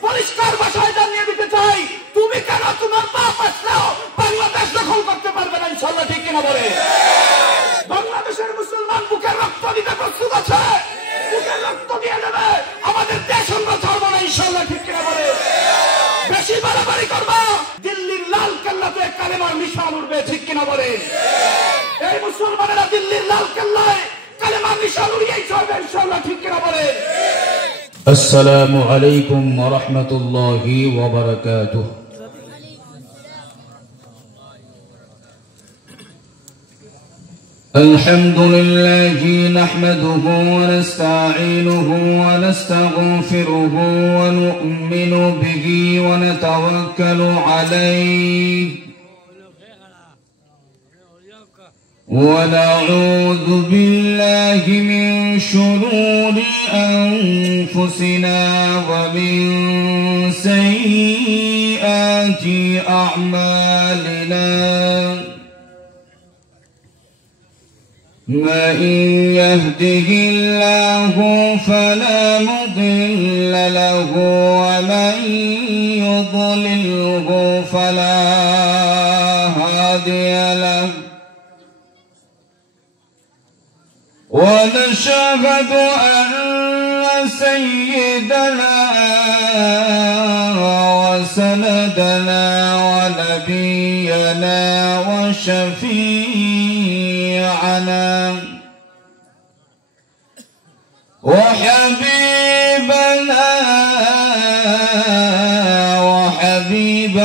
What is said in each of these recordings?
পরিষ্কার ভাষায় জানিয়ে দিতে চাই, তুমি কেন তোমার বাপ আসলেও বাংলাদেশ দখল করতে পারবে না, ইনশাআল্লাহ, ঠিক কিনা বলে? বাংলাদেশের মুসলমান বুকের রক্ত দিতে প্রস্তুত আছে, বুকের রক্ত দিয়ে দেবে, আমাদের দেশ আমরা ছাড়বো না, ইনশাআল্লাহ, ঠিক কিনা বলে? বেশি বাড়াবাড়ি করবা, দিল্লির লাল কেল্লাতে কালেমার নিশান উঠবে, ঠিক কিনা বলে? এই মুসলমানেরা দিল্লির লাল কেল্লায় কালেমার নিশান উড়িয়েই চলবে, ইনশাআল্লাহ, ঠিক কিনা বলে? السلام عليكم ورحمة الله وبركاته. الحمد لله نحمده ونستعينه ونستغفره ونؤمن به ونتوكل عليه ونعوذ بالله من شرور أنفسنا ومن سيئات أعمالنا من يهده الله فلا مضل له ومن يضلله فلا هادي له ونشهد أن سيدنا وسندنا ونبينا وشفيعنا وحبيبنا وحبيب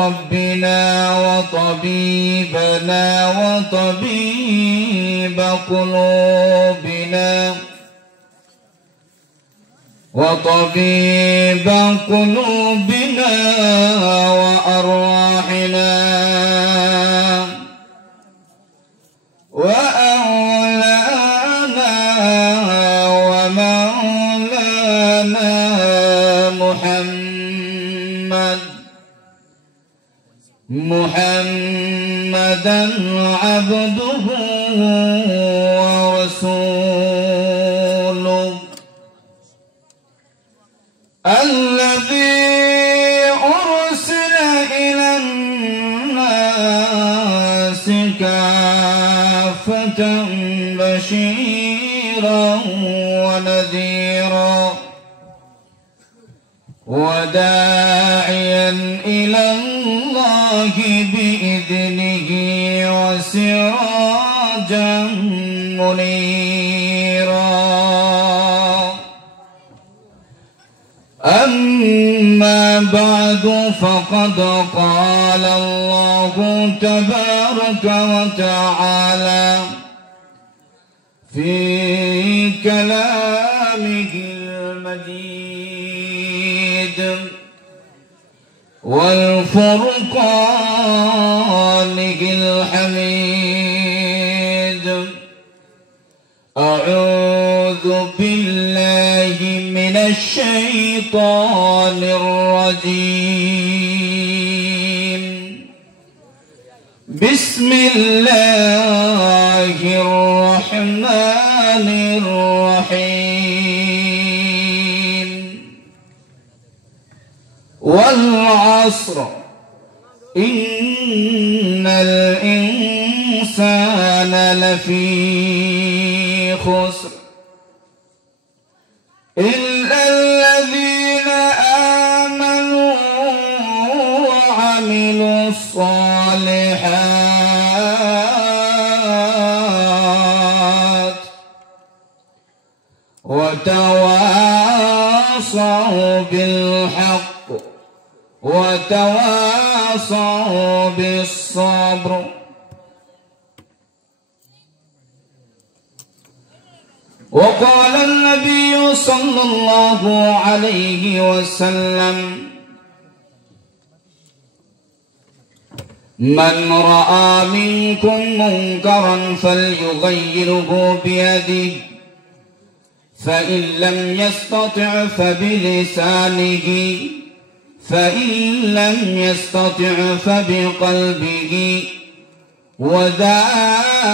ربنا وطبيبنا وطبيب قلوبنا وأرواحنا وأولانا ومولانا محمدا عبده ورسوله الذي أرسل إلى الناس كافة بشيرا ونذيرا وداعيا إلى الله بإذنه وسراجا منيرا أما بعد فقد قال الله تبارك وتعالى في كلامه المجيد والفرقانه الحميد أعوذ بالله من الشيطان الرجيم بسم الله الرحمن الرحيم والعصر إن الإنسان لفي خسر إلا الذين آمنوا وعملوا الصالحات وتواصوا بالحق وتواصوا بالصبر. وقال النبي صلى الله عليه وسلم من رأى منكم منكرا فليغيره بيده فإن لم يستطع فبلسانه فإن لم يستطع فبقلبه وذلك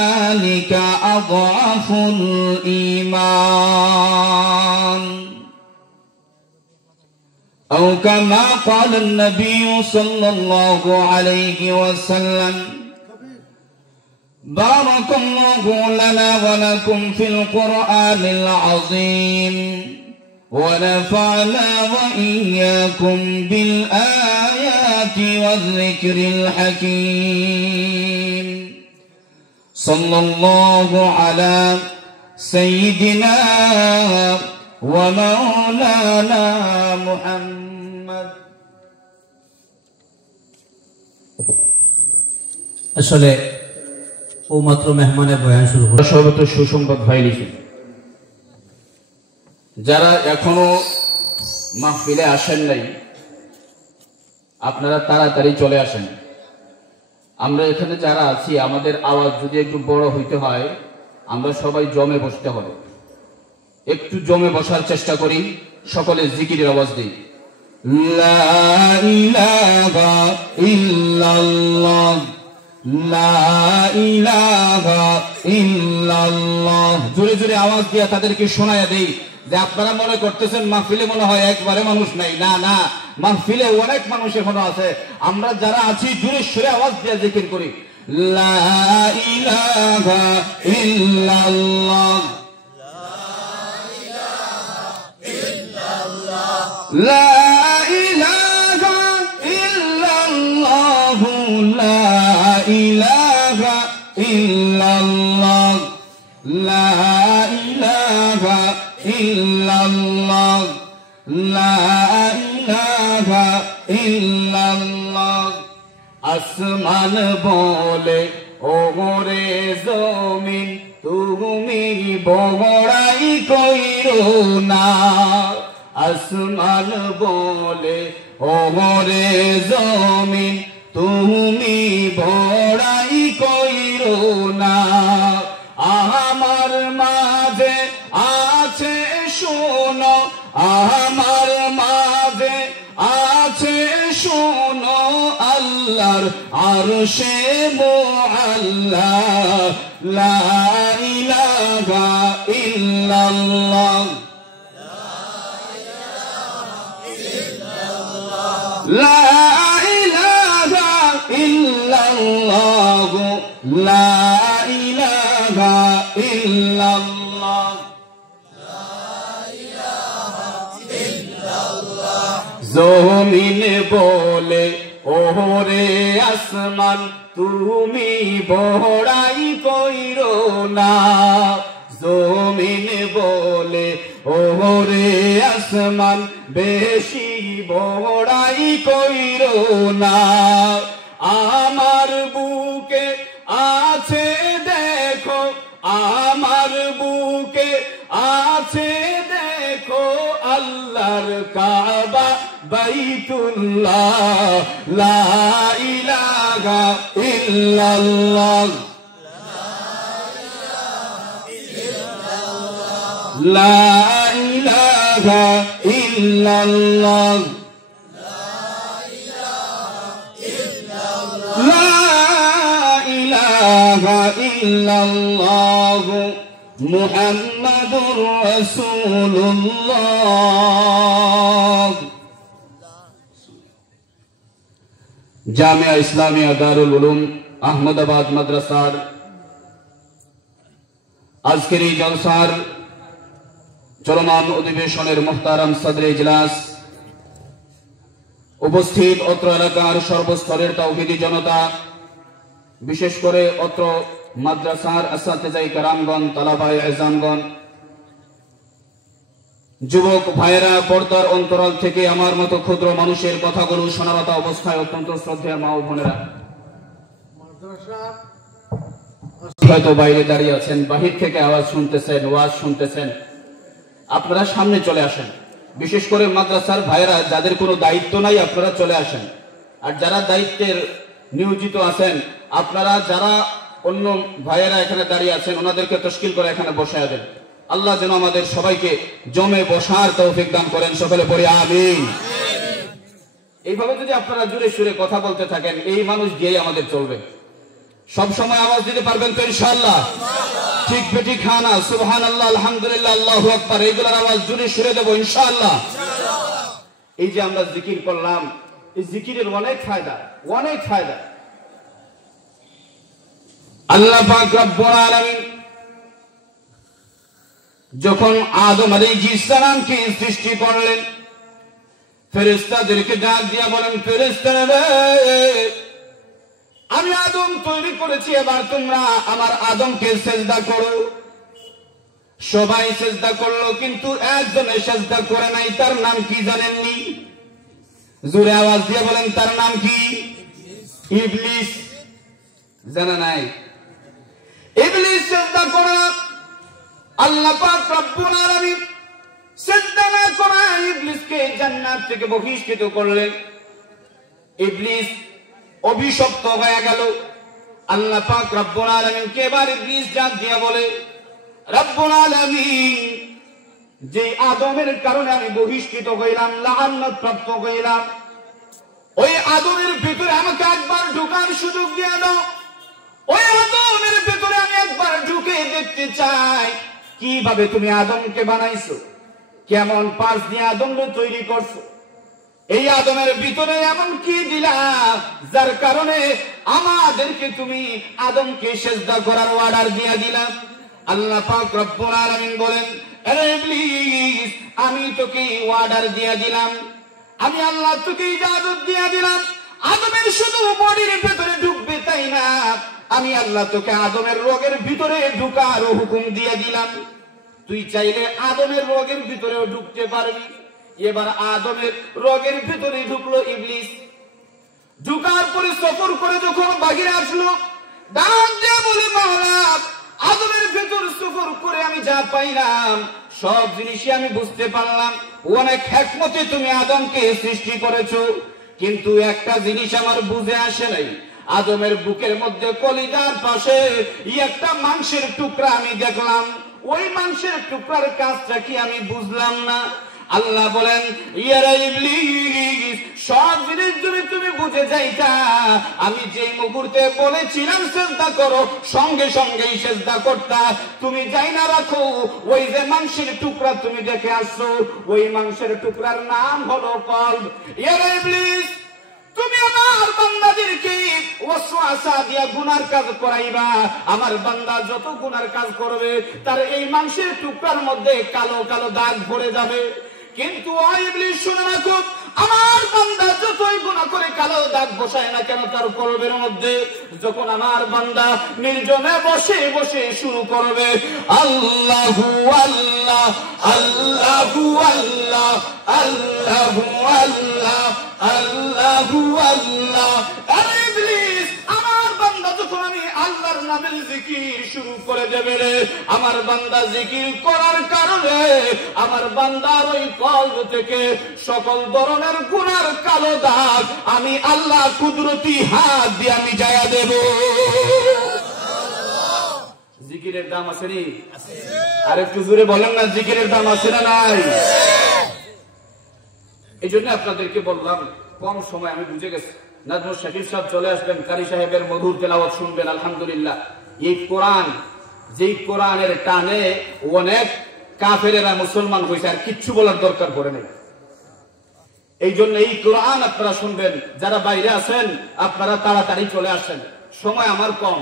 أضعف الإيمان. أو كما قال النبي صلى الله عليه وسلم بارك الله لنا ولكم في القرآن العظيم ونفعنا وإياكم بالآيات والذكر الحكيم صلى الله على سيدنا ومولانا محمد আসলে ও মাত্র মেহমানের বয়ান শুরু হলো। সর্বত সুসংবাদ ভাই লিখেন, যারা এখনো মাহফিলে আসেন নাই আপনারা তাড়াতাড়ি চলে আসেন। আমরা এখানে যারা আছি আমাদের আওয়াজ যদি একটু বড় হইতে হয় আমরা সবাই জমে বসতে হবে। একটু জমে বসার চেষ্টা করি, সকলে জিকিরের আওয়াজ দিই। লা ইলাহা ইল্লাল্লাহ লা ইলাহা ইল্লাল্লাহ। জোরে জোরে আওয়াজ দিয়ে তাদেরকে শোনায়া দেই যে আপনারা মনে করতেছেন মাহফিলে মনে হয় একবারে মানুষ নাই। না না, মাহফিলে অনেক মানুষ এখনো আছে। আমরা যারা আছি জোরে সুরে আওয়াজ দিয়ে জিকির করি। লা ইলাহা ইল্লাল্লাহ লা ইলাহা ইল্লাল্লাহ লা ইলাহা ইল্লাল্লাহ লা ইলাহা ইল্লাল্লাহ লা ইলাহা ইল্লাল্লাহ। আসমান বলে ওরে জমিন তুমি বড়াই কইরো না। আসমান বলে ওরে জমিন তুমি বড়াই কইরো না। আমার মাঝে আছে শোনো, আমার মাঝে আছে শোনো আল্লাহর আরশে মুআল্লা। লা ইলাহা ইল্লাল্লাহ লা ইলাহা ইল্লাল্লাহ লা ইলাহা ইল্লাল্লাহ। জমিন বলে ওরে আসমান তুমি বড়াই কইরো না। জমিন বলে ওরে আসমান বেশি বড়াই কইরো না। আমার বুকে আছে দেখো, আমার বুকে আছে দেখো আল্লাহর কাবা বাইতুল্লাহ। লা ইলাহা ইল্লাল্লাহ লা ইলাহা ইল্লাল্লাহ লা ইলাহা ইল্লাল্লাহ মুহাম্মাদুর রাসূলুল্লাহ। জামিয়া ইসলামিয়া দারুল উলুম আহমদাবাদ মাদ্রাসার আজকের এই জলসার চলমান অধিবেশনের মুহতারাম সদরে ইজলাস, উপস্থিত অত্র এলাকার সর্বস্তরের তাওহীদি জনতা, বিশেষ করে অত্র মাদ্রাসার আসাতিজায়ে কেরামগণ, তালাবায়ে ইজামগণ, যুবক ভাইয়েরা, পর্দার অন্তরাল থেকে আমার মতো ক্ষুদ্র মানুষের কথাগুলো শোনাবাতা অবস্থায় অত্যন্ত শ্রদ্ধেয় মা ও বোনেরা, হয়তো বাইরে দাঁড়িয়ে আছেন, বাহির থেকে আওয়াজ শুনতেছেন, ওয়াজ শুনতেছেন, আপনারা সামনে চলে আসেন। বিশেষ করে মাদ্রাসার ভাইয়েরা যাদের কোনো দায়িত্ব নাই আপনারা চলে আসেন। আর যারা দায়িত্বের নিয়োজিত আছেন আপনারা, যারা অন্য ভাইয়েরা এখানে দাঁড়িয়ে আছেন ওনাদেরকে তশকিল করে এখানে বসায় দেন। আল্লাহ যেন আমাদের সবাইকে জমে বসার তৌফিক দান করেন, সকলে পড়ি আমিন। এইভাবে যদি আপনারা জোরে সুরে কথা বলতে থাকেন এই মানুষ দিয়েই আমাদের চলবে। সব সময় আওয়াজ দিতে পারবেন তো ইনশাআল্লাহ? ঠিক বেটি খানা সুবহানাল্লাহ, আলহামদুলিল্লাহ, আল্লাহু আকবার, এইগুলোর আওয়াজ জোরে সুরে দেব ইনশাআল্লাহ। এই যে আমরা জিকির করলাম, এই জিকিরের অনেক ফায়দা, অনেক ফায়দা। আল্লাহ পাক রব্বুল আলামিন যখন আদম আলাইহিস সালামকে সৃষ্টি করলেন, ফেরেশতাদেরকে ডাক দিয়া বলেন, ফেরেশতারা আমি আদম তৈরি করেছি, এবার তোমরা আমার আদমকে সিজদা করো। সবাই সিজদা করলো, কিন্তু একজনে সিজদা করে নাই। তার নাম কি জানেননি? জোরে আওয়াজ দিয়ে বলেন, তার নাম কি? ইবলিস। জানা নাই? ইবলিস সিজদা করে আল্লাহ পাক রব্বুল আলামিন সিজদা না করে ইবলিসকে জান্নাত থেকে বহিষ্কৃত করলেন। ইবলিস অভিশপ্ত হয়ে গেল। আল্লাহ পাক রব্বুল আলামিনকে এবার ইবলিস ডাক দিয়া বলে, রব্বুল আলামিন যে আদমের কারণে আমি বহিষ্কৃত হইলাম, লাআনত প্রাপ্ত হইলাম, ওই আদমের ভিতরে আমাকে একবার ঢোকার সুযোগ দিয়ে দাও। ওই আদমের ভিতরে আমি একবার ঢুকে দেখতে চাই কিভাবে তুমি আদমকে বানাইছো, কেমন পার্স দিয়ে আদমকে তৈরি করছো। এই আদমের ভিতরে এমন কি দিলা যার কারণে আমাদেরকে তুমি আদমকে সিজদা করার অর্ডার দিয়ে দিলা। আল্লাহ পাক রব্বুল আলামিন বলেন, আরে ইবলিস আমি তোকে অর্ডার দিয়ে দিলাম, আমি আল্লাহ তোকে ইজাজত দিয়ে দিলাম, আদমের শুধু বডির ভিতরে ঢুকবে তাই না, আমি আল্লাহ তোকে আদমের রোগের ভিতরে ঢুকার হুকুম দিয়ে দিলাম। তুই চাইলে আদমের রোগের ভিতরেও ঢুকতে পারবি। এবার আদমের রোগের ভিতরে ঢুকলো ইবলিস। ঢুকার পরে সফর করে যখন বাহিরে আসলো, ডাক দিয়ে বলে, মাওলা আদমের ভিতর সফর করে আমি যা পাইলাম সব জিনিসই আমি বুঝতে পারলাম, অনেক হিকমতে তুমি আদমকে সৃষ্টি করেছো, কিন্তু একটা জিনিস আমার বুঝে আসে নাই, আদমের বুকের মধ্যে কলিজার পাশে একটা মাংসের টুকরা আমি দেখলাম, ওই মাংসের টুকরার কাজটা কি আমি বুঝলাম না। আল্লাহ বলেন, ইয়া ইবলিস সব জিনিস যদি তুমি বুঝে যাইতা, আমি যেই মুহূর্তে বলেছিলাম সিজদা করো সঙ্গে সঙ্গেই সিজদা করতা। তুমি যাই না রাখো, ওই যে মাংসের টুকরা তুমি দেখে আসছো, ওই মাংসের টুকরার নাম হলো কলব। ইয়া ইবলিস তুমি আমার বান্দাদেরকে ওয়াসওয়াসা দিয়া গুনার কাজ করাইবা, আমার বান্দা যত গুনার কাজ করবে তার এই মাংসের টুকরার মধ্যে কালো কালো দাগ পড়ে যাবে। কিন্তু ও ইবলিস শুনে রাখো, আমার বান্দা যতই গুনাহ করে কালো দাগ বসায় না কেন তার কলবের মধ্যে, যখন আমার বান্দা নির্জনে বসে বসে শুরু করবে আল্লাহু আল্লাহ আল্লাহু আল্লাহ আল্লাহু আল্লাহ আল্লাহু আল্লাহ, আরে ইবলিস আমার বান্দা যখন আমি আল্লাহর নামের জিকির শুরু করে দেবে রে, আমার বান্দা জিকির করার কারণে আমার বান্দার ওই কলব থেকে সকল ধরনের গুনার কালো দাগ আমি আল্লাহ কুদরতি হাত দিয়ে আমি জায়া দেব। জিকিরের দাম আছে নি? আর একটু জোরে বলেন না, জিকিরের দাম আছে না নাই? এই জন্য আপনাদেরকে বললাম, কম সময় আমি বুঝে গেছি। নাজমুল শাকিব সাহেব চলে আসবেন, কারি সাহেবের মধুর তেলাওয়াত শুনবেন। আলহামদুলিল্লাহ, এই কোরআন, যেই কোরআনের টানে অনেক কাফেরেরা মুসলমান হয়েছে, আর কিচ্ছু বলার দরকার পড়ে নেই। এই জন্য এই কোরআন আপনারা শুনবেন। যারা বাইরে আছেন আপনারা তাড়াতাড়ি চলে আসেন, সময় আমার কম।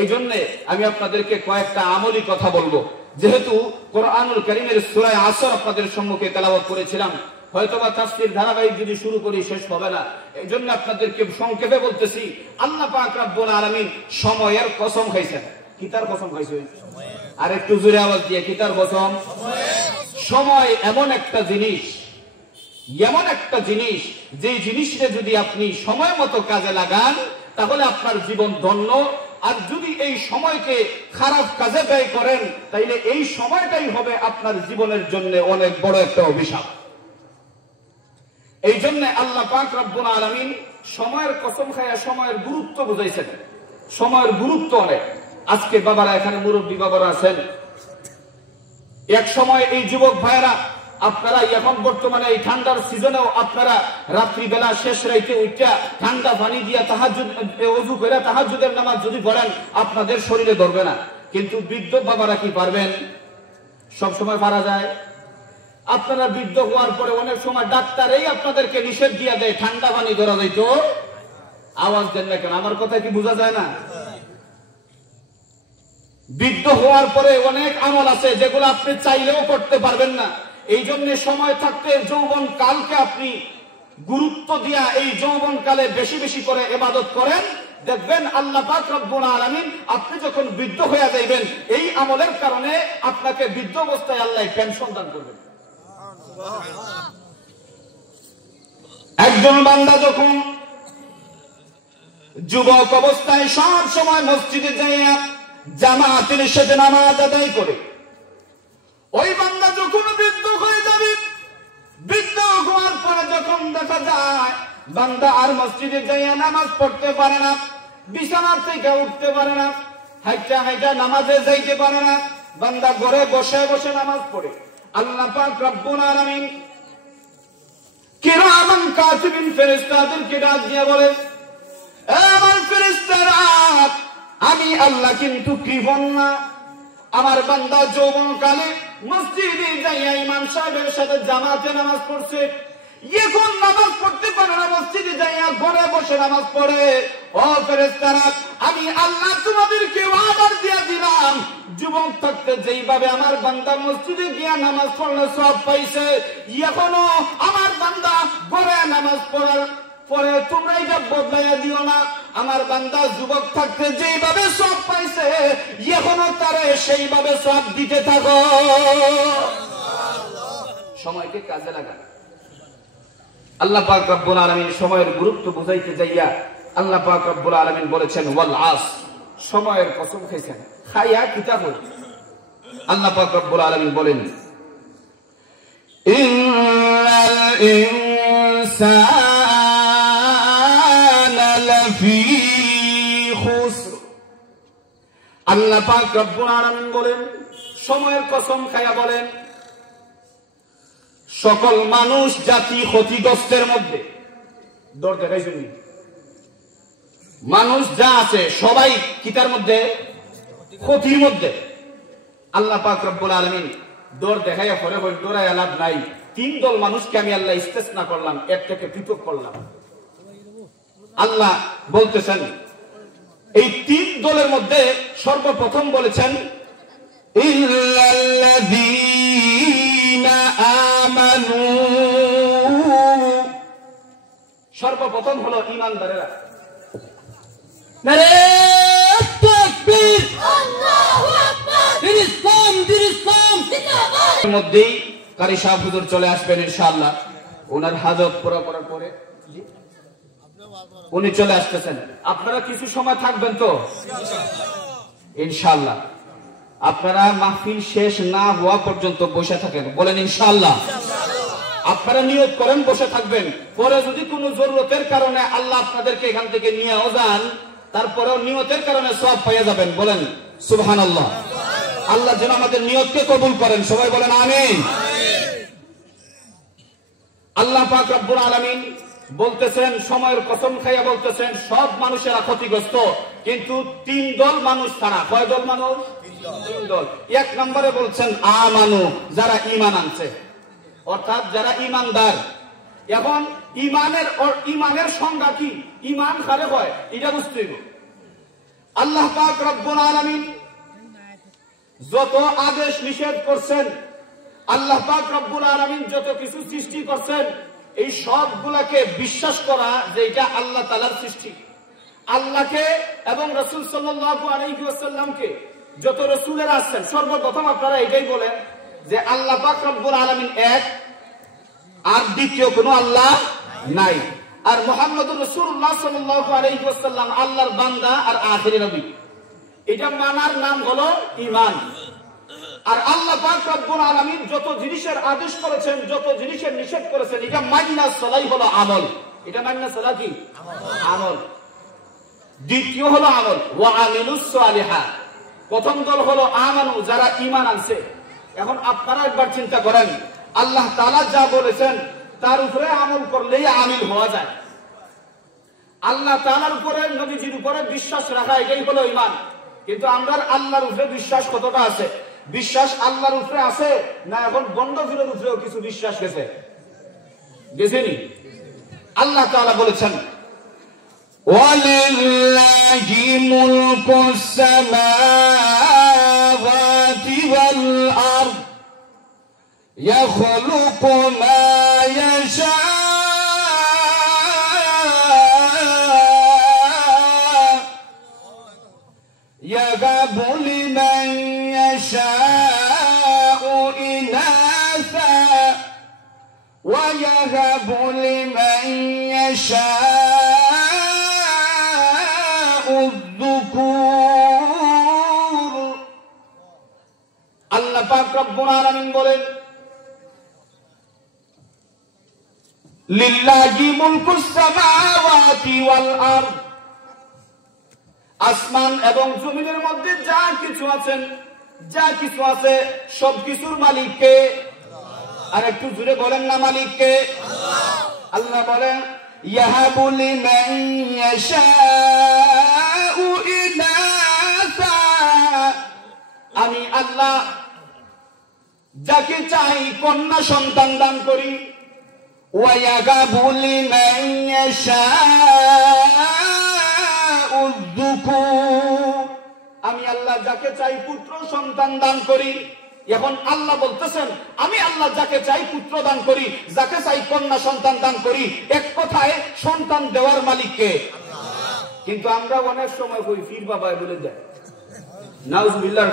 এই জন্য আমি আপনাদেরকে কয়েকটা আমলি কথা বলবো। যেহেতু কোরআনুল কারীমের সূরা আসর আপনাদের সম্মুখে তেলাওয়াত করেছিলাম, হয়তোবা তাফসীর ধারাবাহিক যদি শুরু করি শেষ হবে না, এই জন্য আপনাদেরকে সংক্ষেপে বলতেছি। আল্লাহ পাক রব্বুল আলামিন সময়ের কসম খাইছেন। কি তার কসম খাইছেন? আর একটু জোরে আওয়াজ দিয়ে, কি তার কসম? সময় এমন একটা জিনিস, এমন একটা জিনিস, যে জিনিসটা যদি আপনি সময় মতো কাজে লাগান তাহলে আপনার জীবন ধন্য, আর যদি এই সময়কে খারাপ কাজে ব্যয় করেন তাইলে এই সময়টাই হবে আপনার জীবনের জন্য অনেক বড় একটা অভিশাপ। এই জন্য আল্লাহ পাক রব্বুল আলামিন সময়ের কসম খায়া সময়ের গুরুত্ব বুঝাইছেন। সময়ের গুরুত্ব অনেক। আজকে বাবারা এখানে মুরব্বী বাবারা আছেন, এক সময় এই যুবক ভাইয়েরা আপনারা এখন বর্তমানে এই ঠান্ডার সিজনেও আপনারা রাত্রিবেলা শেষ রাইতে উঠা ঠান্ডা পানি দিয়া তাহাজ্জুদ ওযু করে তাহাজ্জুদের নামাজ যদি পড়েন আপনাদের শরীরে ধরবে না। কিন্তু বৃদ্ধ বাবারা কি পারবেন? সব সময় পারা যায়? আপনারা বৃদ্ধ হওয়ার পরে অনেক সময় ডাক্তারই আপনাদেরকে নিষেধ দিয়ে দেয় ঠান্ডা পানি ধরা যাইতো, আওয়াজ দেন না কেন? আমার কথা কি বোঝা যায় না? বৃদ্ধ হওয়ার পরে অনেক আমল আছে যেগুলো আপনি চাইলেও করতে পারবেন না। এই জন্য সময় থাকতে যৌবন কালকে আপনি গুরুত্ব দিয়া এই যৌবন কালে বেশি বেশি করে ইবাদত করেন, দেখবেন আল্লাহ পাক রব্বুল আলামিন আপনি যখন বৃদ্ধ হয়ে যাইবেন এই আমলের কারণে আপনাকে বৃদ্ধ অবস্থায় আল্লাহ পেনশন দান করবেন। একজন বান্দা যখন যুবক অবস্থায় সব সময় মসজিদে যাইয়া জামাতের সাথে নামাজ আদায় করে, ওই বান্দা যখন বৃদ্ধ হয়ে যাবে, বৃদ্ধ হওয়ার পরে যখন দেখা যায় বান্দা আর মসজিদে যাইয়া নামাজ পড়তে পারে না, বিছানা থেকে উঠতে পারে না, হাইটা হাইটা নামাজে যাইতে পারে না, বান্দা ঘরে বসে বসে নামাজ পড়ে, আল্লাহ পাক রব্বুল আলামিন কিরামান কাতিবিন ফেরেশতাদেরকে ডাক দিয়ে বলে, আমার ফেরেশতারা, আমি আল্লাহ কিন্তু কৃপণ না। আমার বান্দা যৌবন কালে মসজিদে যাইয়া ইমাম সাহেবের সাথে জামাতে নামাজ পড়ছে, এখন নামাজ পড়তে পারে না, মসজিদে যাইয়া ঘরে বসে নামাজ পড়ে। ও ফেরেশতারা, আমি আল্লাহ তোমাদেরকে ওয়াদা দিয়ে দিলাম, যুবক থাকতে যেইভাবে আমার বান্দা মসজিদে গিয়া নামাজ পড়লে সব পাইছে, এখনো আমার বান্দা ঘরে নামাজ পড়ার পরে তোমরা এটা বদলাইয়া দিও না। আমার বান্দা যুবক থাকতে যেইভাবে সব পাইছে, এখনো তারে সেইভাবে সব দিতে থাকো। সময়কে কাজে লাগান। আল্লাহ পাক রব্বুল আলামিন সময়ের গুরুত্ব বুঝাইতে যাইয়া আল্লাহ পাক রব্বুল আলামিন বলেছেন ওয়াল আস, সময়ের কসম খাইছেন। খাইয়া কিতাব আল্লাহ পাক রব্বুল আলামিন বলেন, ইন্নাল ইনসানা লাফি খুসর। আল্লাহ পাক রব্বুল আলামিন বলেন, সময়ের কসম খাইয়া বলেন, সকল মানুষ জাতি ক্ষতিগ্রস্তের মধ্যে। দৌড় দেখাইছেন, মানুষ যা আছে সবাই কিতার মধ্যে? ক্ষতির মধ্যে। আল্লাহ পাক রব্বুল আলামিন দৌড় দেখাইয়া পরে বল, দৌড়ায় লাভ নাই, তিন দল মানুষকে আমি আল্লাহ ইস্তেসনা করলাম, একটাকে পৃথক করলাম। আল্লাহ বলতেছেন এই তিন দলের মধ্যে সর্বপ্রথম বলেছেন ইল্লাল্লাযীনা আমানু, সর্বপ্রথম হলো ঈমানদারেরা। নারে তাকবীর, আল্লাহু আকবার, দিন ইসলাম, দিন ইসলাম জিন্দাবাদ। এর মধ্যেই কারি সাহেব হুজুর চলে আসবেন ইনশাআল্লাহ, ওনার হাজত পুরো করার পরে উনি চলে আসতেছেন। আপনারা কিছু সময় থাকবেন তো ইনশাআল্লাহ? আপনারা মাহফিল শেষ না হওয়া পর্যন্ত বসে থাকেন, বলেন ইনশাআল্লাহ। আপনারা নিয়ত করেন বসে থাকবেন, পরে যদি কোনো জরুরতের কারণে আল্লাহ আপনাদেরকে এখান থেকে নিয়েও যান, তারপরেও নিয়তের কারণে সওয়াব পেয়ে যাবেন, বলেন সুবহানাল্লাহ। আল্লাহ যেন আমাদের নিয়তকে কবুল করেন, সবাই বলেন আমিন। আল্লাহ পাক রব্বুল আলামিন বলতেছেন, সময়ের কসম খাইয়া বলতেছেন সব মানুষেরা ক্ষতিগ্রস্ত, কিন্তু তিন দল মানুষ ছাড়া। কয় দল মানুষ? তিন দল। এক নম্বরে বলছেন আমানু, যারা ঈমান আনছে, অর্থাৎ যারা ঈমানদার। এখন ঈমানের সংজ্ঞা কি? ঈমান কারে হয় এটা বুঝতে হবে। আল্লাহ পাক রব্বুল আলামিন যত আদেশ নিষেধ করছেন, আল্লাহ পাক রব্বুল আলামিন যত কিছু সৃষ্টি করছেন, এই সবগুলাকে বিশ্বাস করা যে এটা আল্লাহ তাআলার সৃষ্টি। আল্লাহকে এবং রাসূল সাল্লাল্লাহু আলাইহি ওয়াসাল্লামকে যত রাসূলেরা আসছেন, সর্বপ্রথম আপনারা এটাই বলেন যে আল্লাহ পাক রব্বুল আলামিন এক, আর দ্বিতীয় কোনো আল্লাহ নাই। আর মুহাম্মদুর রাসূলুল্লাহ সাল্লাল্লাহু আলাইহি ওয়াসাল্লাম আল্লাহর বান্দা আর আখিরি নবী। এটা মানার নাম হলো ঈমান। আর আল্লাহ পাক রব্বুল আলামিন যত জিনিসের আদেশ করেছেন, যত জিনিসের নিষেধ করেছেন, এটা মাইনা চলাই হলো আমল। এটা মাইনা চলা কি? আমল। দ্বিতীয় হলো আমল, ওয়া আমিলুস সালিহাত। প্রথম দল হলো আমানু, যারা ঈমান আনছে। এখন আপনারা একবার চিন্তা করেন, আল্লাহ তাআলা যা বলেছেন তার উপরে আমল করলেই আমিল হওয়া যায়। আল্লাহ তাআলার উপরে, নবীজির উপরে বিশ্বাস রাখা, এটাই হলো ঈমান। কিন্তু আমরা আল্লাহর উপরে বিশ্বাস কতটা আছে? বিশ্বাস আল্লাহর উপরে আছে না এখন বন্ধ ফিরের উপরেও কিছু বিশ্বাস গেছে? গেছেনি? আল্লাহ তাআলা বলেছেন ওয়ালিল্লাহি মুলকুস সামাওয়াতি ওয়াল আরদ ইয়াখলুকু মা ইয়াশা يَهَبُ لِمَن يَشَاءُ إِنَاثًا وَيَهَبُ لِمَن يَشَاءُ الذُّكُورَ আল্লাহ পাক রব্বুল আলামিন বলেন লিল্লাহি মুলকুস সামাওয়াতি ওয়াল আরদ, আসমান এবং জমিনের মধ্যে যা কিছু আছে সবকিছুর মালিক কে? আর একটু জোরে বলেন না, মালিক কে? আল্লাহ বলেন ইয়াহাবু লিমান ইয়াশাউ ইনাসা, আমি আল্লাহ যাকে চাই কন্যা সন্তান দান করি। ওয়া ইয়াহাবু লিমান ইয়াশাউ যুকুর, আমি আল্লাহ যাকে চাই পুত্র সন্তান দান করি। এখন আল্লাহ বলতেছেন আমি আল্লাহ যাকে চাই পুত্র দান করি, যাকে চাই কন্যা সন্তান দান করি। এক কথায় সন্তান দেওয়ার মালিক কে? কিন্তু আমরা অনেক সময় কই পীর বাবা বলে দেয়, নাউজুবিল্লাহ।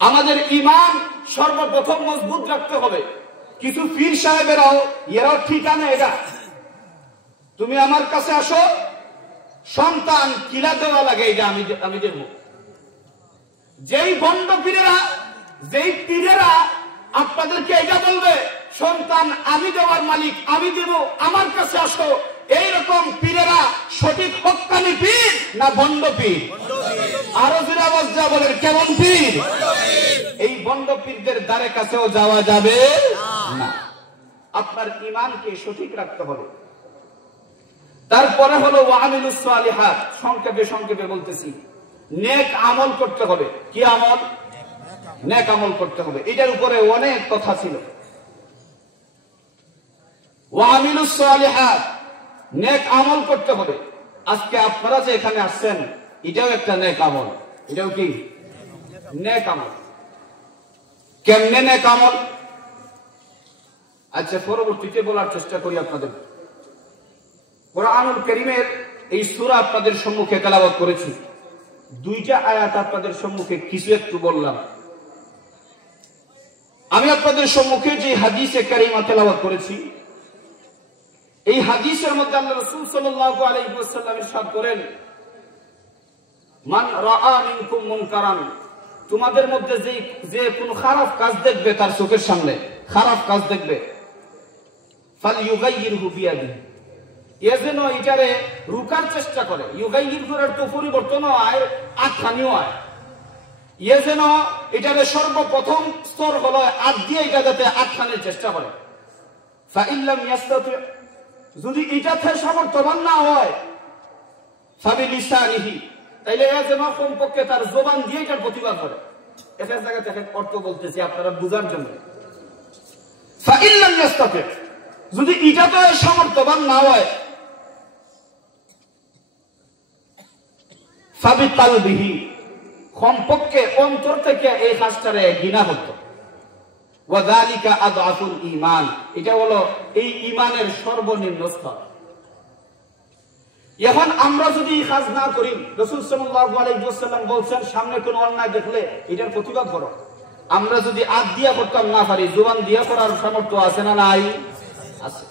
আমাদের ঈমান সর্বপ্রথম মজবুত রাখতে হবে। কিছু পীর সাহেবেরাও এরাও ঠিকানা এটা, তুমি আমার কাছে আসো, সন্তান কিলা দেওয়া লাগে, এটা আমি দেব। যেই বন্ড পীরেরা, যেই পীরেরা আপনাদেরকে এটা বলবে সন্তান আমি দেওয়ার মালিক, আমি দেব, আমার কাছে আসো, এইরকম পীরেরা সঠিক হক্কানি পীর না বন্ড পীর? আরো জোরে আওয়াজ যা বলেন, কেমন পীর? এই বন্ড পীরদের দ্বারে কাছেও যাওয়া যাবে না। আপনার ঈমানকে সঠিক রাখতে হবে। তারপরে হলো ওয়ামিলুস সালিহাত, সংক্ষেপে বলতেছি, নেক আমল করতে হবে। কি আমল? নেক আমল করতে হবে। এটার উপরে অনেক কথা ছিল। ওয়ামিলুস সালিহাত, নেক আমল করতে হবে। আজকে আপনারা যে এখানে আসছেন এটাও একটা নেক আমল। এটাও কি নেক আমল? কেমনে নেক আমল? আচ্ছা, পরবর্তীতে বলার চেষ্টা করি আপনাদের। কুরআনুল কারীমের এই সূরা আপনাদের সম্মুখে তেলাওয়াত করেছি। দুইটা আয়াত আপনাদের সম্মুখে কিছু একটু বললাম। আমি আপনাদের সম্মুখে যে হাদিসে কারিমা তেলাওয়াত করেছি, এই হাদিসের মধ্যে আল্লাহ রাসূল সাল্লাল্লাহু আলাইহি ওয়াসাল্লাম ইরশাদ করেন, মান রাআ মিনকুম মুনকারান, তোমাদের মধ্যে যে কোন খারাপ কাজ দেখবে, তার চোখের সামনে খারাপ কাজ দেখবে, ফালইউগাইয়িরহু বিয়াদিহি, এ যেন এটারে রুকার চেষ্টা করে। ইউগাইয়ির করার তো পরিবর্তন হয়, আটখানিও হয়। এ যেন এটারে সর্বপ্রথম স্তর হলো আট দিয়ে এটা যাতে আটখানির চেষ্টা করে। ফাইল্লাম ইয়াস্তাতি, যদি এটাতে সমর্থবান না হয়, ফাবিলিসানিহি, তাইলে এ যেন কমপক্ষে তার জবান দিয়ে এটার প্রতিবাদ করে। একটা জায়গা থেকে অর্থ বলতেছি আপনারা বুঝার জন্য। ফাইল্লাম ইয়াস্তাতি, যদি এটাতে সমর্থবান না হয়, ফাবিকালবিহি, কমপক্ষে অন্তর থেকে এই কাজটারে ঘৃণা করত। ওয়াযালিকা আযআফুল ঈমান, এটা হলো এই ঈমানের সর্বনিম্ন স্তর। এখন আমরা যদি এই কাজ না করি, রাসূল সাল্লাল্লাহু আলাইহি ওয়াসাল্লাম বলেন সামনে কোন অন্যায় দেখলে এটার প্রতিবাদ করো। আমরা যদি আদ দিয়া করতাম না পারি, জবান দিয়া করার সামর্থ্য আছে না নাই? আছে।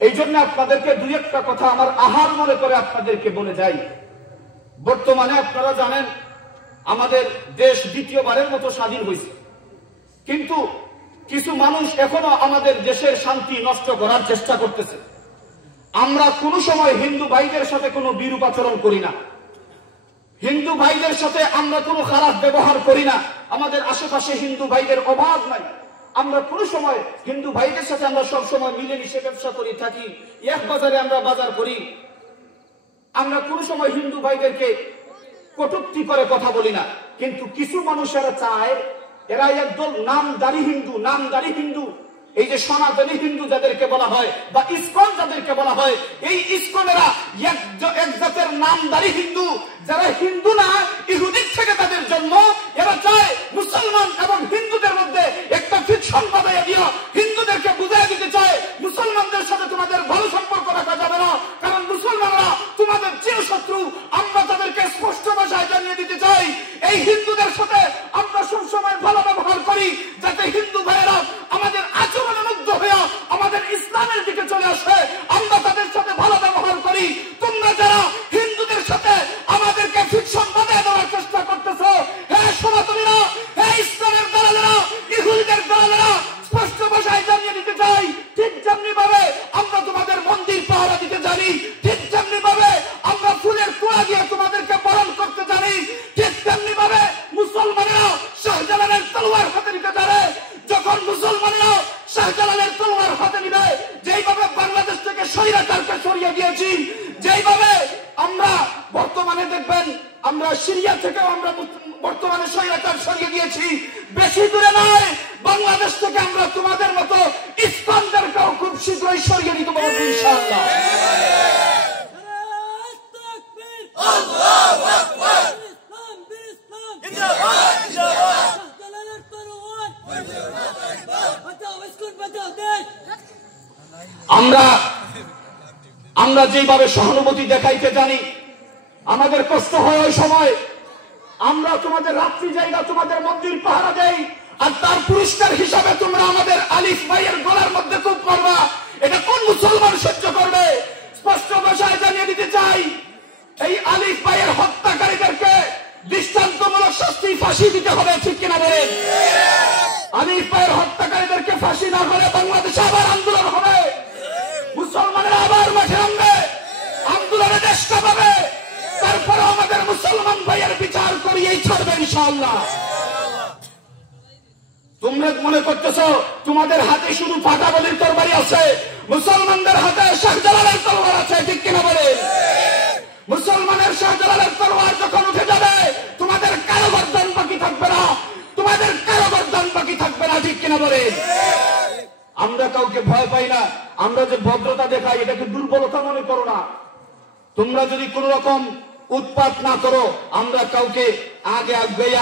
এই জন্য আপনাদেরকে দুই একটা কথা আমার আহার মনে করে আপনাদেরকে বলে যাই। বর্তমানে আপনারা জানেন আমাদের দেশ দ্বিতীয়বারের মতো স্বাধীন হয়েছে, কিন্তু কিছু মানুষ এখনো আমাদের দেশের শান্তি নষ্ট করার চেষ্টা করতেছে। আমরা কোনো সময় হিন্দু ভাইদের সাথে কোনো বিরূপ আচরণ করি না, হিন্দু ভাইদের সাথে আমরা কোনো খারাপ ব্যবহার করি না। আমাদের আশেপাশে হিন্দু ভাইদের অভাব নাই। আমরা কোনো সময় হিন্দু ভাইদের সাথে আমরা সব সময় মিলেমিশে ব্যবসা করি থাকি, এক বাজারে আমরা বাজার করি। আমরা কোনো সময় হিন্দু ভাইদেরকে কটূক্তি করে কথা বলি না, কিন্তু কিছু মানুষেরা চায় এরা একদল নামদারি হিন্দু, এই যে সনাতনী হিন্দু যাদেরকে বলা হয় বা ইসকন যাদেরকে বলা হয়, এই ইসকনেরা এক জাতের নামদারি হিন্দু, যারা হিন্দু না ইহুদির থেকে তাদের জন্ম। এরা চায় মুসলমান এবং হিন্দুদের মধ্যে একটা ফিকশন বানাইয়া দিয়া হিন্দুদেরকে বুঝাই দিতে চায় মুসলমানদের সাথে তোমাদের ভালো সম্পর্ক রাখা যাবে না, কারণ মুসলমানরা তোমাদের চিরশত্রু। আমরা তাদেরকে স্পষ্ট ভাষায় জানিয়ে দিতে চাই এই হিন্দুদের সাথে আমরা সবসময় ভালো ব্যবহার করি, যাতে হিন্দু ভাইয়েরা আমাদের আচরণে মুগ্ধ হইয়া আমাদের ইসলামের দিকে চলে আসে, আমরা তাদের সাথে ভালো ব্যবহার করি। তোমরা যারা হিন্দুদের সাথে আমাদেরকে ফিকশন বানিয়ে দেওয়ার চেষ্টা করতেছ, হে সনাতনীরা, হে ইসলামের দালালেরা, ইহুদিদের দালালেরা, স্পষ্ট ভাষায় জানিয়ে দিতে চাই ঠিক যেমনি ভাবে আমরা তোমাদের মন্দির পাহারা দিতে জানি, ঠিক যেমনি ভাবে আমরা ফুলের তোড়া দিয়ে তোমাদেরকে বরণ করতে জানি, ঠিক তেমনি ভাবে মুসলমানেরা শাহজালালের তলোয়ার হাতে নিতে জানে। যখন মুসলমানেরা শাহজালালের তলোয়ার হাতে নিবে, যেইভাবে বাংলাদেশ থেকে স্বৈরাচারকে সরিয়ে দিয়েছি, যেইভাবে আমরা বর্তমানে দেখবেন আমরা সিরিয়া থেকেও আমরা বর্তমানে স্বৈরাচার সরিয়ে দিয়েছি, বেশি দূরে নয়, বাংলাদেশ থেকে আমরা তোমাদের মতো ইসকনদেরকেও খুব শীঘ্রই সরিয়ে দিতে পারবো ইনশাআল্লাহ। আমরা যেভাবে সহানুভূতি দেখাইতে জানি, আমাদের কষ্ট হয় ওই সময় আমরা তোমাদের রাত্রি জায়গা তোমাদের মন্দির পাহারা দেই, আর তার পুরস্কার হিসাবে তোমরা আমাদের আলিফ ভাইয়ের গলার মধ্যে কূপ মারবা। এটা কোন মুসলমান সহ্য করবে? স্পষ্ট ভাষায় জানিয়ে দিতে চাই এই আলিফ ভাইয়ের হত্যাকারীদেরকে দৃষ্টান্তমূলক শাস্তি, ফাঁসি দিতে হবে, ঠিক কিনা বলেন? আলিফ ভাইয়ের হত্যাকারীদেরকে ফাঁসি না করে বাংলাদেশে আবার আন্দোলন হবে, মুসলমানেরা আবার মাঠে নামবে, আন্দোলনে দেশ কাঁপাবে, তারপরে আমাদের মুসলমান ভাইয়ের বিচার করিয়েই ছাড়বে ইনশাআল্লাহ। তোমরা মনে করতেছ তোমাদের হাতে শুধু ফাটা বলির তরবারি আছে, মুসলমানদের হাতে শাহজালালের তরবারি আছে, ঠিক কিনা বলে? মুসলমানের শাহজালালের তরবারি যখন উঠে যাবে তোমাদের কারো গর্দান বাকি থাকবে না, তোমাদের কারো গর্দান বাকি থাকবে না, ঠিক কিনা বলে? আমরা কাউকে ভয় পাই না, আমরা যে ভদ্রতা দেখাই এটাকে দুর্বলতা মনে করো না। তোমরা যদি কোন রকম উৎপাত না করো, আমরা কাউকে আগে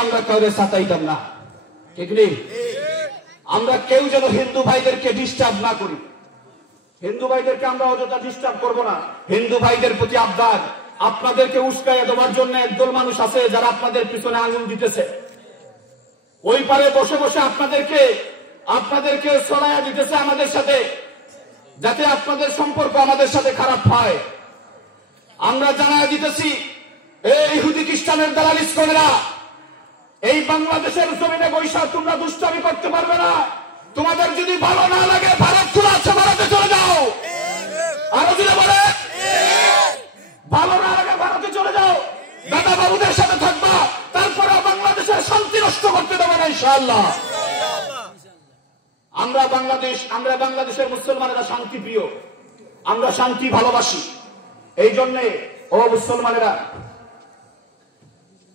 আমরা কাউকে সাতাইতাম না, ঠিক নেই? আমরা কেউ যেন হিন্দু ভাইদেরকে ডিস্টার্ব না করি, হিন্দু ভাইদেরকে আমরা অযথা ডিস্টার্ব করবো না। হিন্দু ভাইদের প্রতি আবদার, আপনাদেরকে উস্কাইয়া দেওয়ার জন্য একদল মানুষ আছে যারা আপনাদের পিছনে আঙুল দিতেছে, ওই পারে বসে বসে আপনাদেরকে ছড়াইয়া দিতেছে আমাদের সাথে, যাতে আপনাদের সম্পর্ক আমাদের সাথে খারাপ হয়। আমরা জানাইয়া দিতেছি এই ইহুদি খ্রিস্টানের দালাল ইসকনেরা এই বাংলাদেশের জমিনে বৈশা তোমরা দুষ্টামি করতে পারবে না। তোমাদের যদি ভালো না লাগে ভারত খোলা আছে, ভারতে চলে যাও। আরো যদি বলে ভালো না লাগে ভারতে চলে যাও, দাদা বাবুদের সাথে থাকবা, তারপরে বাংলাদেশের শান্তি নষ্ট করতে দেবে না ইনশাআল্লাহ। আমরা বাংলাদেশের মুসলমানেরা শান্তি প্রিয়, আমরা শান্তি ভালোবাসি। এই জন্যে ও মুসলমানেরা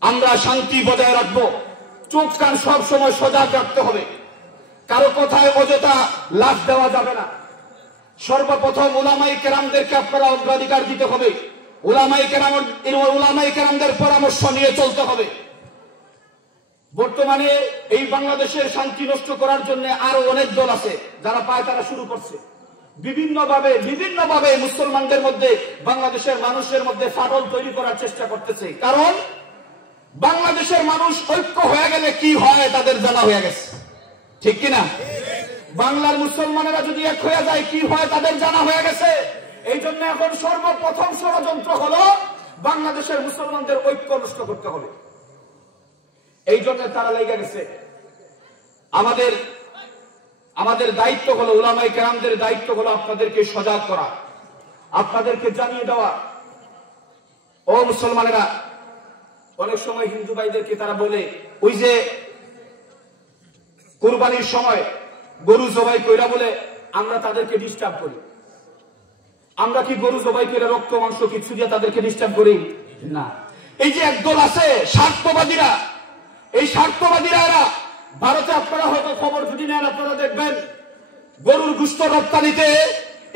আমরা শান্তি বজায় রাখবো, চোখ কান সব সময় সজাগ রাখতে হবে, কারো কথায় অযথা লাভ দেওয়া যাবে না। সর্বপ্রথম উলামায়ে কেরামদেরকে আপনারা অগ্রাধিকার দিতে হবে, উলামায়ে কেরামদের পরামর্শ নিয়ে চলতে হবে। বর্তমানে এই বাংলাদেশের শান্তি নষ্ট করার জন্য আরো অনেক দল আছে যারা পায় তারা শুরু করছে, বিভিন্নভাবে মুসলমানদের মধ্যে, বাংলাদেশের মানুষের মধ্যে ফাটল তৈরি করার চেষ্টা করতেছে। কারণ বাংলাদেশের মানুষ ঐক্য হয়ে গেলে কি হয় তাদের জানা হয়ে গেছে, ঠিক কিনা? বাংলার মুসলমানেরা যদি এক হয়ে যায় কি হয় তাদের জানা হয়ে গেছে। এই জন্য এখন সর্বপ্রথম ষড়যন্ত্র হলো বাংলাদেশের মুসলমানদের ঐক্য নষ্ট করতে হবে। এই জন্য তারা লেগে গেছে। আমাদের দায়িত্ব হলো, উলামায়ে কেরামদের দায়িত্ব হলো আপনাদেরকে সজাগ করা, আপনাদেরকে জানিয়ে দেওয়া। ও মুসলমানেরা, অনেক সময় হিন্দু ভাইদেরকে তারা বলে ওই যে কুরবানির সময় গরু জবাই কইরা বলে আমরা তাদেরকে ডিস্টার্ব করি। আমরা কি গরু জবাই কইরা রক্ত মাংস কিছু দিয়ে তাদেরকে ডিস্টার্ব করি? না। এই যে একদল আছে স্বার্থবাদীরা, এই স্বার্থবাদীরা এরা ভারতে, আপনারা হয়তো খবর যদি নেন আপনারা দেখবেন গরুর গোশত রপ্তানিতে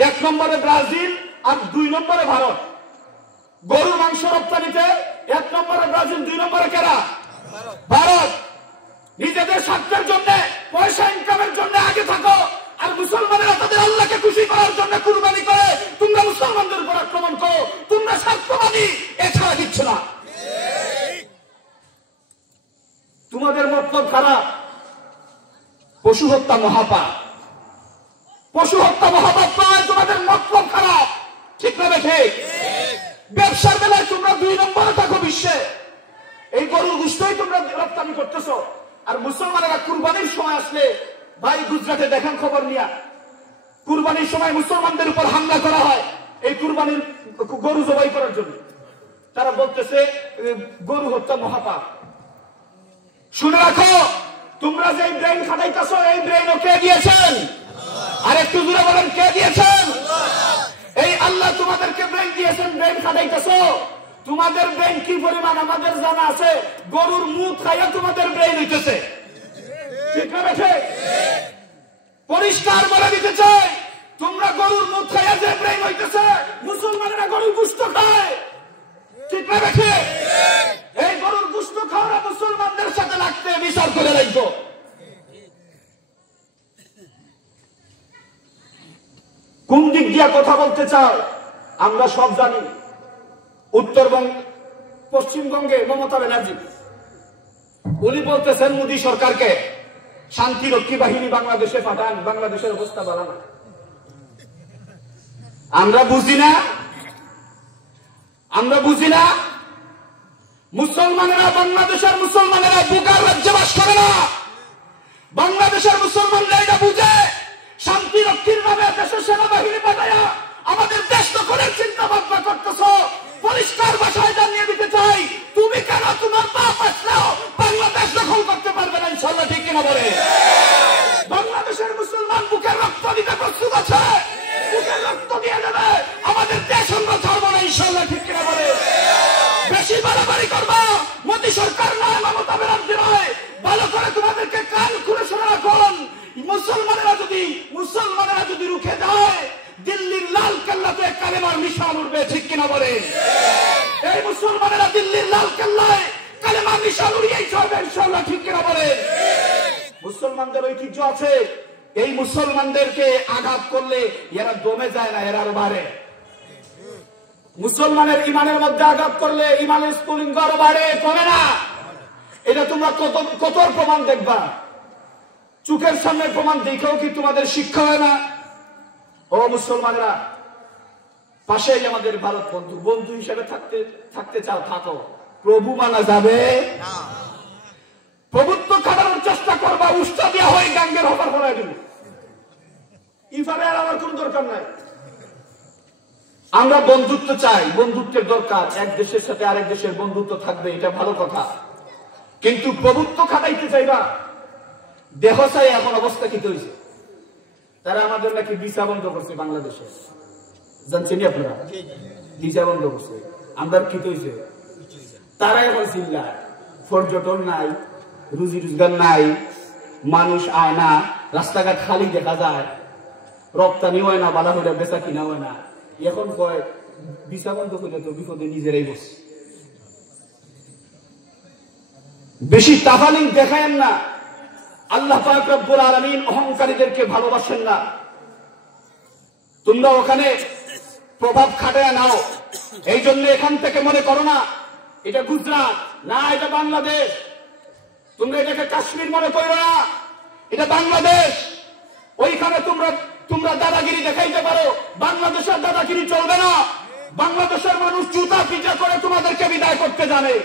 1 নম্বরে ব্রাজিল আর 2 নম্বরে ভারত। গরুর মাংস রপ্তানিতে 1 নম্বরে ব্রাজিল, 2 নম্বরে কারা? ভারত। নিজেদের স্বার্থের জন্য, পয়সা ইনকামের জন্য আগে থাকো, আর মুসলমানেরা তাদের আল্লাহকে খুশি করার জন্য কুরবানি করে তোমরা মুসলমানদের উপর আক্রমণ করো। তোমরা স্বার্থবাদী, এছাড়া কিচ্ছু না। তোমাদের মতলব খারাপ। পশু হত্যা মহাপাপ, পশু হত্যা মহাপাপ নয়, তোমাদের মতলব খারাপ। ঠিক না বেঠে? ব্যবসার বেলায় তোমরা 2 নম্বরে থাকো বিশ্বে। এই গরুর গোশতই তোমরা রপ্তানি করতেছো, আর মুসলমানেরা কুরবানির সময় আসলে, ভাই গুজরাটে দেখেন খবর নিয়া, কুরবানির সময় মুসলমানদের উপর হামলা করা হয় এই কুরবানির গরু জবাই করার জন্য। তারা বলতেছে গরু হত্যা মহাপাপ। শুনে রাখো, তোমরা যে ব্রেন খাটাইতেছো, এই ব্রেন কে দিয়েছেন? আর একটু দূরে বলেন, কে দিয়েছেন? এই আল্লাহ তোমাদেরকে ব্রেন দিয়েছেন, ব্রেন খাটাইতেছো। তোমাদের ব্রেন কি পরিমাণ আমাদের জানা আছে। গরুর মুখ খাইয়া তোমাদের ব্রেন হইতেছে। ঠিক না বেঠে? পরিষ্কার বলে দিতে চাই, তোমরা গরুর মুখ খাইয়া যে ব্রেন হইতেছে, মুসলমানেরা গরুর গোশত খায়। ঠিক না বেঠে? এই গরুর গোশত খাওয়া মুসলমানদের সাথে লাগতে বিচার করে রাখবো। কোন দিক দিয়া কথা বলতে চাও আমরা সব জানি। উত্তরবঙ্গ, পশ্চিমবঙ্গে মমতা ব্যানার্জি, উনি বলতেছেন মোদী সরকারকে শান্তিরক্ষী বাহিনী বাংলাদেশে পাঠান, বাংলাদেশের অবস্থা ভালো না। আমরা বুঝি না, আমরা বুঝি না। মুসলমানেরা, বাংলাদেশের মুসলমানেরা বুকার রাজ্যে বাস করে না। বাংলাদেশের মুসলমানরা এটা বুঝে, শান্তি রক্ষীর নামে দেশের সেনাবাহিনী পাঠায়া আমাদের দেশ দখলের চিন্তা ভাবনা করতেছ। পরিষ্কার ভাষায় জানিয়ে দিতে চাই, তুমি কেন তোমার বাপ আসলেও বাংলাদেশ দখল করতে পারবে না ইনশাল্লাহ। ঠিক কিনা বলে? বাংলাদেশের মুসলমান বুকের রক্ত দিতে প্রস্তুত আছে, বুকের রক্ত দিয়ে দেবে। আমাদের দেশ আমরা ছাড়বো না ইনশাল্লাহ। ঠিক কিনা বলে? বেশি বাড়াবাড়ি করবা, মোদী সরকার নয়, মমতা ব্যানার্জি নয়। ভালো করে তোমাদেরকে কান খুলে শুনে রাখুন, মুসলমানেরা যদি রুখে যায়, দিল্লির লাল কেল্লাতে কালেমার নিশান উঠবে। ঠিক কিনা বলে? এই মুসলমানেরা দিল্লির লাল কেল্লায় কালেমার নিশান উড়িয়েই চলবে ইনশাআল্লাহ। ঠিক কিনা বলে? মুসলমানদের ঐতিহ্য আছে, এই মুসলমানদেরকে আঘাত করলে এরা দমে যায় না, এরা আরো বাড়ে। মুসলমানের ইমানের মধ্যে আঘাত করলে ইমানের স্ফুলিঙ্গ আরো বাড়ে, কমে না। এটা তোমরা কত প্রমাণ দেখবা। চোখের সামনে প্রমাণ দেখেও কি তোমাদের শিক্ষা হয় না? ও মুসলমানেরা, পাশেই আমাদের ভারত বন্ধু, বন্ধু হিসেবে থাকতে চাও, থাকো। প্রভু মানা যাবে না। প্রভুত্ব খাটানোর চেষ্টা করবা, উষ্টা দেওয়া হয় গাঙ্গের হবার করাই দেবে। ইফারে আর আমার কোন দরকার নাই। আমরা বন্ধুত্ব চাই, বন্ধুত্বের দরকার। এক দেশের সাথে আরেক দেশের বন্ধুত্ব থাকবে, এটা ভালো কথা। কিন্তু প্রভুত্ব খাটাইতে চাইবা। দেহ চাই, এখন অবস্থা কি হয়েছে? তারা আমাদের নাকি ভিসা বন্ধ করছে বাংলাদেশে, জানছেন আপনারা? ভিসা বন্ধ করছে। আমরা কি হয়েছে? তারা এখন চিল্লায়, পর্যটন নাই, রুজি রোজগার নাই, মানুষ আয় না, রাস্তাঘাট খালি দেখা যায়, রপ্তানি হয় না, বালা হইলে বেচা কিনা হয় না। এখন কয় ভিসা বন্ধ করলে তো বিপদে নিজেরাই বসে। বেশি তাফালিং দেখায়েন না। আল্লাহ পাক রব্বুল আলামিন অহংকারীদেরকে ভালোবাসেন না। তোমরা ওখানে প্রভাব খাটায় নাও, এই জন্য এখান থেকে মনে করো না এটা গুজরাট, না এটা বাংলাদেশ। তোমরা এটাকে কাশ্মীর মনে করো না, এটা বাংলাদেশ। ওইখানে তোমরা দাদাগিরি দেখাইতে পারো, বাংলাদেশের দাদাগিরি চলবে না। বাংলাদেশের মানুষ জুতা পিটা করে তোমাদেরকে বিদায় করতে জানে।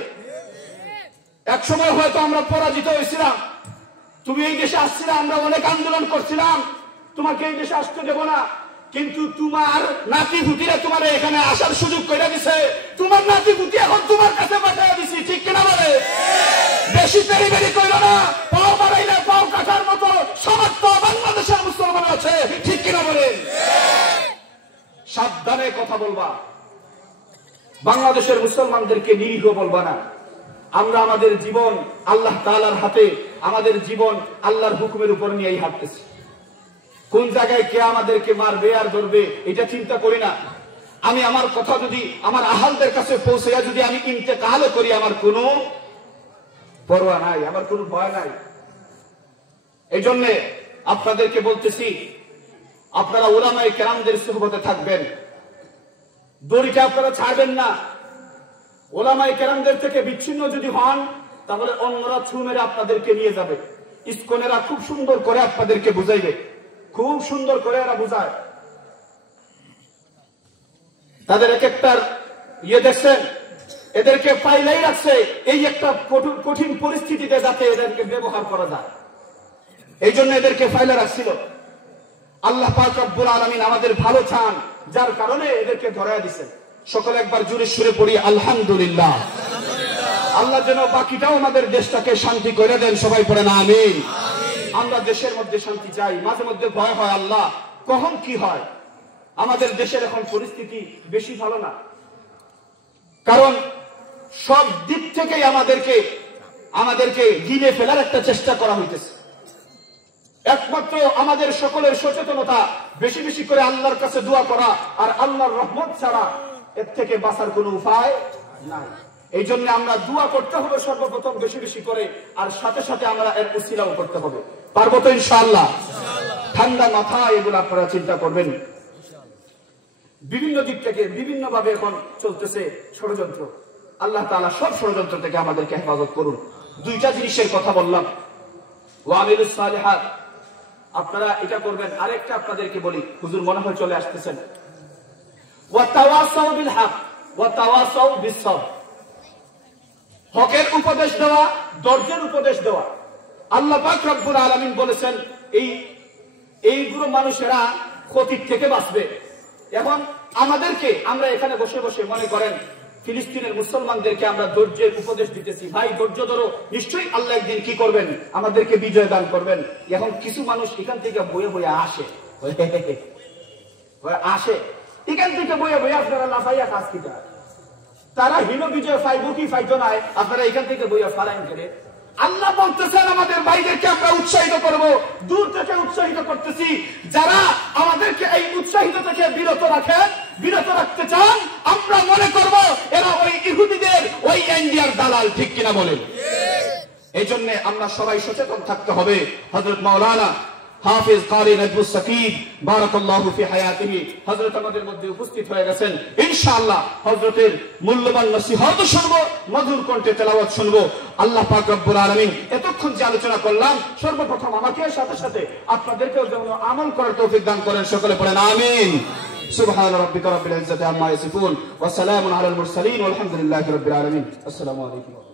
এক সময় হয়তো আমরা পরাজিত হয়েছিলাম, তুমি এই দেশে আসছিলাম, আমরা অনেক আন্দোলন করছিলাম, তোমাকে এই দেশে আসতে দেব না। কিন্তু তোমার নাতি পুতিরা তোমার এখানে আসার সুযোগ করে দিছে। তোমার নাতি পুতি এখন তোমার কাছে পাঠিয়ে দিছি। ঠিক কিনা বলে? বেশি পেরিবেরি কইল না, পাও বাড়াইলে পাও কাটার মতো সমর্থ বাংলাদেশের মুসলমান আছে। ঠিক কিনা বলে? সাবধানে কথা বলবা। বাংলাদেশের মুসলমানদেরকে নিরীহ বলবা না। আমরা আমাদের জীবন আল্লাহ তাআলার হাতে, আমাদের জীবন আল্লাহর হুকুমের উপর নিয়েই হাঁটতেছি। কোন জায়গায় কে আমাদেরকে মারবে আর ধরবে এটা চিন্তা করি না। আমি আমার কথা যদি আমার আহালদের কাছে পৌঁছে যদি আমি ইন্তেকালও করি, আমার কোনো পরোয়া নাই, আমার কোনো ভয় নাই। এই জন্য আপনাদেরকে বলতেছি, আপনারা উলামায়ে কেরামদের সুহবতে থাকবেন, দড়িটা আপনারা ছাড়বেন না। উলামায়ে কেরামদের থেকে বিচ্ছিন্ন যদি হন, তাহলে অন্যরা ছু মেরে আপনাদেরকে নিয়ে যাবে। ইসকনেরা খুব সুন্দর করে আপনাদেরকে বুঝাইবে, খুব সুন্দর করে এরা বুঝায়। তাদের এক একটার দেখছেন, এদেরকে পাইলাই রাখছে এই একটা কঠিন পরিস্থিতিতে যাতে এদেরকে ব্যবহার করা যায়, এই জন্য এদেরকে ফাইলে রাখছিল। আল্লাহ পাক রব্বুল আলামিন আমাদের ভালো চান, যার কারণে এদেরকে ধরায় দিয়েছেন। সকলে একবার জোরে সুরে পড়ি আলহামদুলিল্লাহ। আল্লাহ যেন বাকিটাও আমাদের দেশটাকে শান্তি করে দেন, সবাই পড়েন আমিন। আমরা দেশের মধ্যে শান্তি চাই, মাঝে মধ্যে ভয় হয় আল্লাহ কখন কি হয়। আমাদের দেশের এখন পরিস্থিতি বেশি ভালো না, কারণ সব দিক থেকেই আমাদেরকে গিলে ফেলার একটা চেষ্টা করা হইতেছে। একমাত্র আমাদের সকলের সচেতনতা, বেশি বেশি করে আল্লাহর কাছে দোয়া করা, আর আল্লাহর রহমত ছাড়া এর থেকে বাঁচার কোনো উপায় নাই। এই জন্য আমরা দোয়া করতে হবে সর্বপ্রথম বেশি বেশি করে, আর সাথে সাথে আমরা এর উসিলাও করতে হবে। পারবো তো ইনশাআল্লাহ? ঠান্ডা মাথায় এগুলো আপনারা চিন্তা করবেন। বিভিন্ন দিক থেকে বিভিন্ন ভাবে এখন চলতেছে ষড়যন্ত্র। আল্লাহ তাআলা সব ষড়যন্ত্র থেকে আমাদেরকে হেফাজত করুন। দুইটা জিনিসের কথা বললাম, ওয়ামিলুস সালিহাত, আপনারা এটা করবেন। আরেকটা আপনাদেরকে বলি, হুজুর মনে হয় চলে আসতেছেন, ওয়া তাওয়াসাউ বিল হক ওয়া তাওয়াসাউ বিস সবর, হকের উপদেশ দেওয়া, ধৈর্যের উপদেশ দেওয়া। আল্লাহ পাক রব্বুল আলামিন বলেছেন এইগুলো মানুষেরা ক্ষতির থেকে বাঁচবে। এখন আমরা এখানে বসে বসে মনে করেন ফিলিস্তিনের মুসলমানদেরকে আমরা ধৈর্যের উপদেশ দিতেছি, ভাই ধৈর্য ধরো, নিশ্চয়ই আল্লাহ একদিন কি করবেন, আমাদেরকে বিজয় দান করবেন। এখন কিছু মানুষ এখান থেকে বয়ে বয়ে আসে এখান থেকে বয়ে বয়ে আপনারা লাফাইয়া কাজ কি যায়, তারা হীন বিজয় পাইব কি পাইতো না, আপনারা এখান থেকে বইয়া ফালাইন করে। আল্লাহ বলতেছেন আমাদের ভাইদেরকে আমরা উৎসাহিত করব, দূর থেকে উৎসাহিত করতেছি। যারা আমাদেরকে এই উৎসাহিত থেকে বিরত রাখতে চান, আমরা মনে করব এরা ওই ইহুদিদের, ওই ইন্ডিয়ার দালাল, ঠিক কিনা বলেন? এই জন্য আমরা সবাই সচেতন থাকতে হবে। হযরত মাওলানা হাফিজ কারি নাজমুস সাকিব বারাকাল্লাহু ফি হায়াতিহি হযরত আমাদের মধ্যে উপস্থিত হয়ে গেছেন। ইনশাআল্লাহ হযরতের মূল্যবান নসিহত শুনবো, মধুর কণ্ঠে তেলাওয়াত শুনবো। আল্লাহ পাক রব্বুল আলামিন এতক্ষণ যে আলোচনা করলাম, সর্বপ্রথম আমাকে সাথে সাথে আপনাদেরকেও যেন আমল করার তৌফিক দান করেন। সকলে পড়েন আমিন। সুবহান রাব্বিকা রাব্বিল ইজ্জাতি আম্মা ইয়াসিফুন ওয়া সালামুন আলাল মুরসালিন ওয়ালহামদুলিল্লাহি রাব্বিল আলামিন। আসসালামু আলাইকুম।